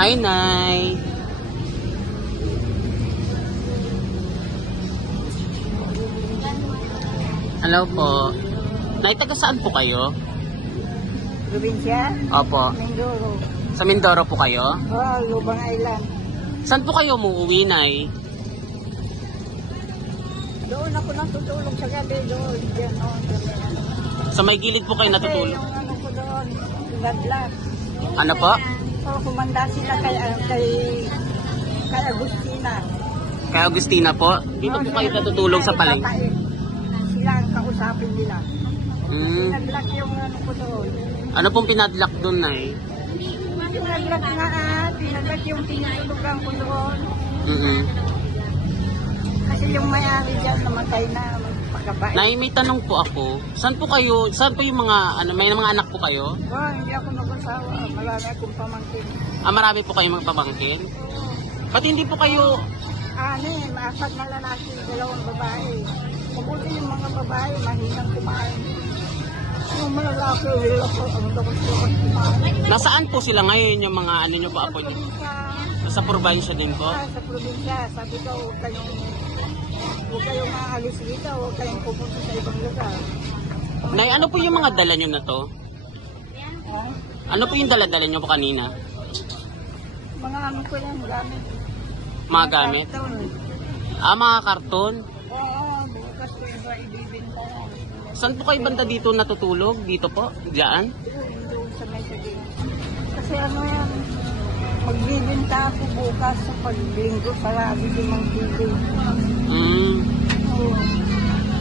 Hi, Nay. Hello po. Nay, taga saan po kayo? Probinsya? Opo. Mindoro. Sa Mindoro po kayo? Oh, Lubang Island. Saan po kayo umuwi, Nay? Doon ako natutulog sa gabi doon. Diyan, oh, Sa may gilid po kayo Kasi natutulog? yung ano ko doon, Gadlas. Ano po? Oh, kumanda sila kay Agustina. Kay Agustina po? Dito po kayo natutulog sa palengke? Sila ang kausapin nila. Hmm. Pinaglock yung ano ko doon. Ano pong pinadlock doon, Nay? Pinaglock nga pinaglock yung tinutulugan ko doon. Kasi yung may-ari dyan namatay na magpagkabait. Nay, may tanong po ako. Saan po kayo, saan po yung mga, may mga anak po kayo? Oh, hindi ako nag-asawa. Marami akong pamangkin. Marami po kayong magpapangkin? Ba't hindi po kayo, Apat na lalaki, 2 babae. Mabuti yung mga babae, mahinang kumain. Yung mga lalaki, wala ko, ang dapat kumain. nasaan po sila ngayon yung mga ano nyo po apo nyo? Sa probinsya din po? Sa probinsya, sabi ko, huwag kayong maalis dito, huwag kayong pupunta sa ibang lugar. Nay, ano po yung mga dala nyo na to? Ano po yung dala-dala nyo po kanina? Mga ano ko yan, gamit. Mga gamit? Karton. Mga karton? Oo, bukas ko iba ibibinta yan. Saan po kayo banda dito natutulog? Dito po? Diyan? Doon sa may sabi. Kasi ano yan, magbibinta ako bukas sa paglinggo sa labi ng mga bibig.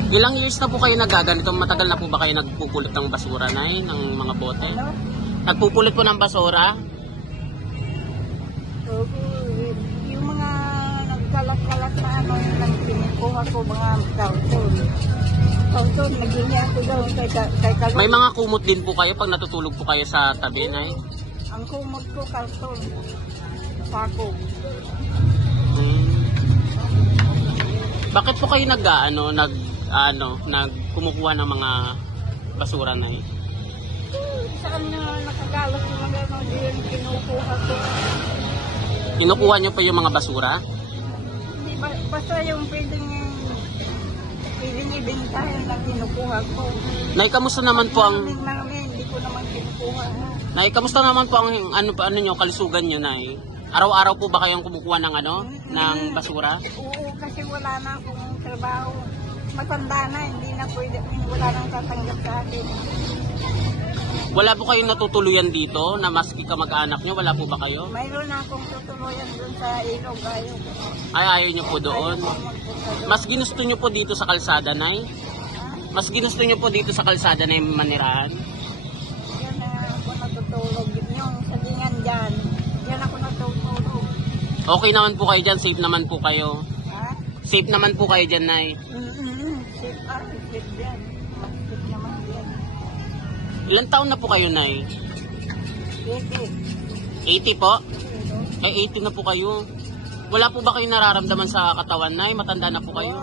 Ilang years na po kayo nagaganito? Matagal na po ba kayo nagpupulot ng basura, Nay? Ng mga bote? Ano? Nagpupulot po ng basura? Yung mga nagkalat-kalat na ano, yung pinikuha ko mga kauton. Kauton, naging ako daw kay Kalot. May mga kumot din po kayo pag natutulog po kayo sa tabi, Nay? Ang kumot ko, kauton. Pako. Bakit po kayo kumukuha ng mga basura, Nay? Saan na nakagalas yung mga ano, diyan kinukuha ko. Kinukuha nyo pa yung mga basura? Hindi ba, basta yung pwedeng ibenta yun na kinukuha ko. Nay, kamusta naman po ang Hindi ko naman kinukuha. Nay, kamusta naman po ang ano nyo, kalusugan nyo, Nay? Araw-araw po ba kayong kumukuha ng ng basura? Oo, kasi wala na akong trabaho. Matanda na, hindi na pwede, wala nang tatanggap sa akin. Wala po kayong natutuluyan dito na maski kamag-anak nyo? Wala po ba kayo? Mayroon na akong tutuluyan doon sa ilog, ayaw ko. Ayaw nyo po doon? Ayaw ko magpunta doon. Mas ginusto nyo po dito sa kalsada, Nay? Mas ginusto nyo po dito sa kalsada na yung manirahan? Yan na ako natutulog. Yung salingan dyan, yan ako natutulog. Okay naman po kayo dyan? Safe naman po kayo? Ha? Safe naman po kayo dyan, Nay? Safe dyan. Safe naman dyan. Ilan taon na po kayo, Nay? 80 po? Eh, 80 na po kayo. Wala po ba kayong nararamdaman sa katawan, Nay? Matanda na po kayo?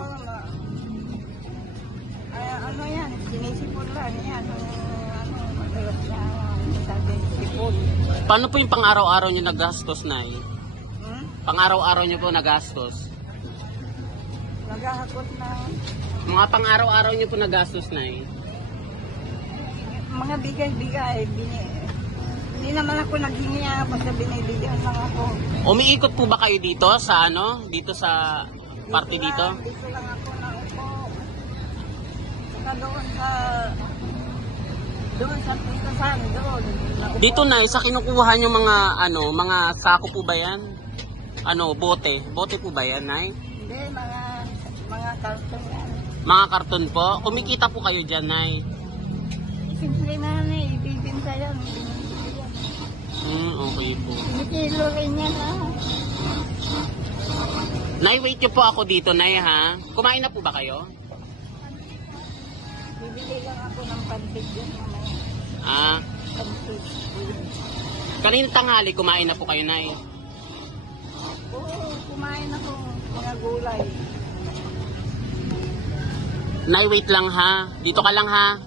Ano yan? Sinisipon lang yan. Madalas na sabi sipon. Paano po yung pang-araw-araw nyo nagastos, Nay? Pang-araw-araw nyo po nagastos? Naghahakot na Mga pang-araw-araw nyo po nagastos, Nay? mga bigay-bigay. Hindi naman ako naghingi, basta binibigyan lang ako. Umiikot po ba kayo dito sa dito sa party dito? Dito lang ako na upo. Saka doon sa pistasan, doon. Naupo. Dito, Nay, sa kinukuha nyo mga sako po ba yan? Bote? Bote po ba yan, Nay? Hindi, mga karton yan. Mga karton po? Kumikita po kayo dyan, Nay? Simple na ibibinta yan. Okay po. Kinikilo rin yan, Nay, wait nyo po ako dito, Nay, ha? Kumain na po ba kayo? Bibili lang ako ng pantig yan mamaya. Pantig. Kanina tanghali, kumain na po kayo, Nay? Oo, kumain ako mga gulay. Nay, wait lang, ha? Dito ka lang, ha?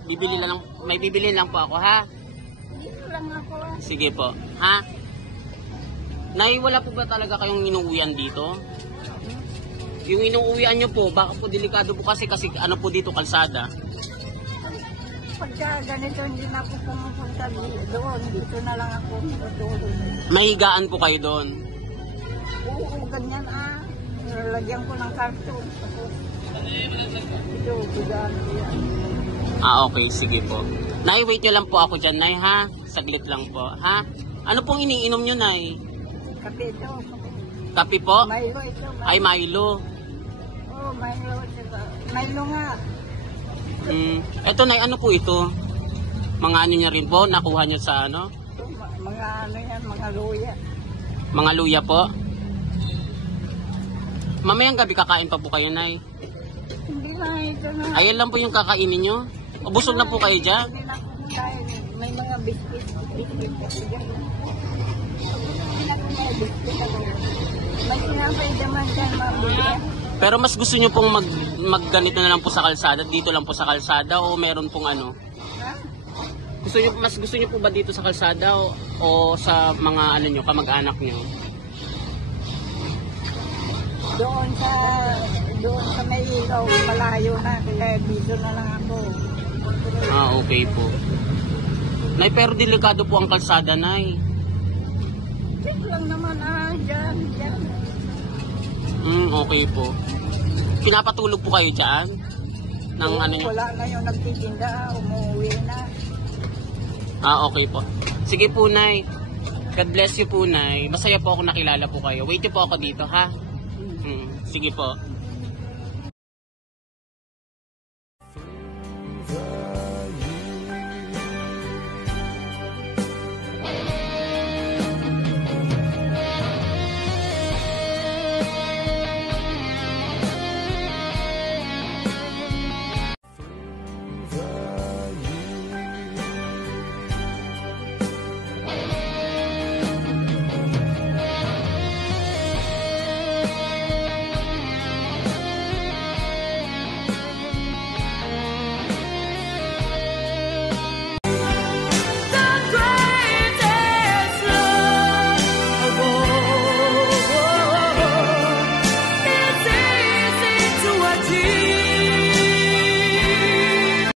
May bibili lang po ako, ha? Dito lang ako. Sige po, ha? Nay, wala po ba talaga kayong inuuwian dito? Yung inuuwian nyo po, baka po delikado po kasi ano po dito, kalsada. Pagka ganito, hindi na ako pumupunta doon. Dito na lang ako matulog. Mahigaan po kayo doon. Oo, ganyan Lagyan ko ng karton. Ito, bigaan ko yan. Okay, sige po. Nay, wait nyo lang po ako dyan, Nay, ha? Saglit lang po, ha? Ano pong iniinom nyo, Nay? Kape ito. Kape po? Milo ito. Ay, Milo. Oo, Milo. Milo nga. Eto, Nay, ano po ito? Mga ano niya rin po? Nakuha nyo sa ano? Ito, mga ano yan, mga luya. Mga luya po? Mamayang gabi kakain pa po kayo, Nay. Hindi na, ito na. Ayan lang po yung kakainin nyo? O busog na po kayo dyan? Hindi na ako dahil may mga biscuit kasi dyan. Hindi na ako may biscuit ako. May sinapay naman dyan, mabigyan. Pero mas gusto nyo pong magganito na lang po sa kalsada, dito lang po sa kalsada, o meron pong ano? Ha? Mas gusto nyo po ba dito sa kalsada o sa mga ano nyo, kamag-anak nyo? Doon sa may ilaw, malayo na, kaya dito na lang ako. Okay po. Nay, pero delikado po ang kalsada, Nay. Check lang naman, dyan. Okay po. Pinapatulog po kayo dyan? Ng ano nyo? Wala na yung nagtitinda, umuwi na. Okay po. Sige po, Nay. God bless you po, Nay. Masaya po ako nakilala po kayo. Wait niyo po ako dito, ha? Sige po.